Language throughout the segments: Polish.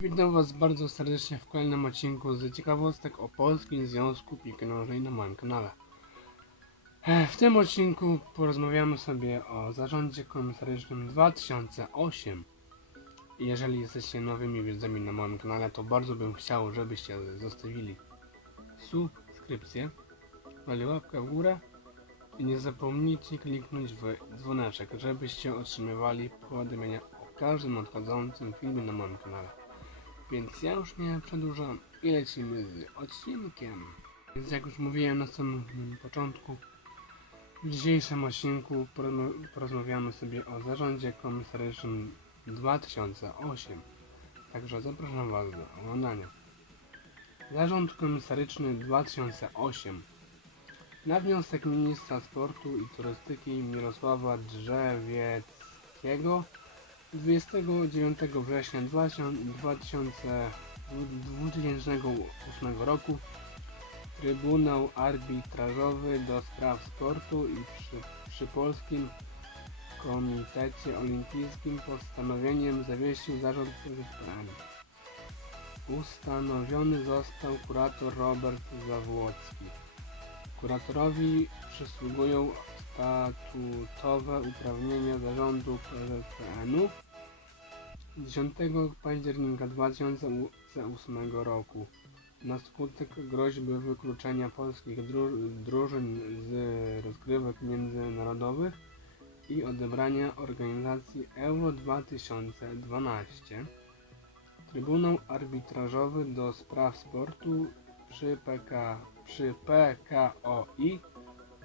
Witam Was bardzo serdecznie w kolejnym odcinku z ciekawostek o Polskim Związku Piłki na moim kanale. W tym odcinku porozmawiamy sobie o zarządzie komisarycznym 2008. I Jeżeli jesteście nowymi widzami na moim kanale, to bardzo bym chciał, żebyście zostawili subskrypcję, dali łapkę w górę i nie zapomnijcie kliknąć w dzwoneczek, żebyście otrzymywali powiadomienia o każdym nadchodzącym filmie na moim kanale. Więc ja już nie przedłużam i lecimy z odcinkiem. Więc jak już mówiłem na samym początku, w dzisiejszym odcinku porozma- porozmawiamy sobie o zarządzie komisarycznym 2008. Także zapraszam Was do oglądania. Zarząd komisaryczny 2008 na wniosek ministra sportu i turystyki Mirosława Drzewieckiego 29 września 2000 2008 roku Trybunał Arbitrażowy do Spraw Sportu i przy, przy Polskim Komitecie Olimpijskim postanowieniem zawiesił zarząd PZPN. Ustanowiony został kurator Robert Zawłocki. Kuratorowi przysługują statutowe uprawnienia zarządu PZPN-u 10 października 2008 roku na skutek groźby wykluczenia polskich dru- drużyn z rozgrywek międzynarodowych i odebrania organizacji Euro 2012 Trybunał Arbitrażowy do Spraw Sportu przy, PK, przy PKOI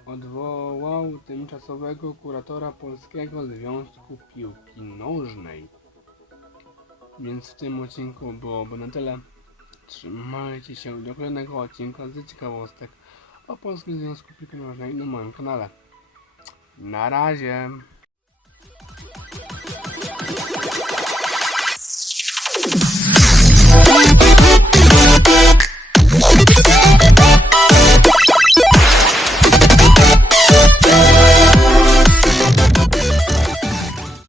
odwołał tymczasowego kuratora Polskiego Związku Piłki Nożnej. Więc w tym odcinku byłoby na tyle. Trzymajcie się do kolejnego odcinka z ciekawostek o Polskim Związku Piłki Nożnej na moim kanale. Na razie!